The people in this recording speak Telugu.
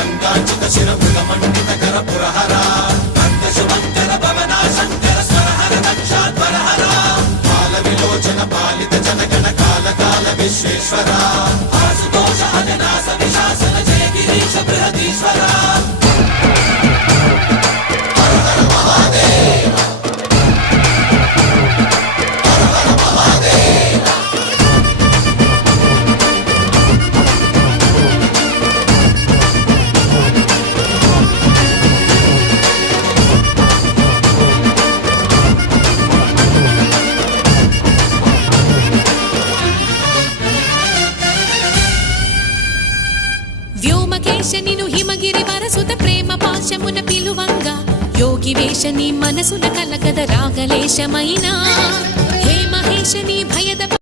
గంగాచిత శిర మృగమండిత కర పురహర భక్త శుభంకర భవనా శంకర స్వరహర దక్షాధ్వరహర బాల విలోచన పాలిత జనగణ కాల కాల విశ్వేశ్వర ఆశుతోష అజనాస విశాసన జయ గిరీశ బృహదీశ్వర వ్యోమకేశనిను హిమగిరి వరసుత ప్రేమ పాశమున పిలువంగా యోగి వేషని మనసున కలగద రాగలేశమైనా హే మహేశని భయద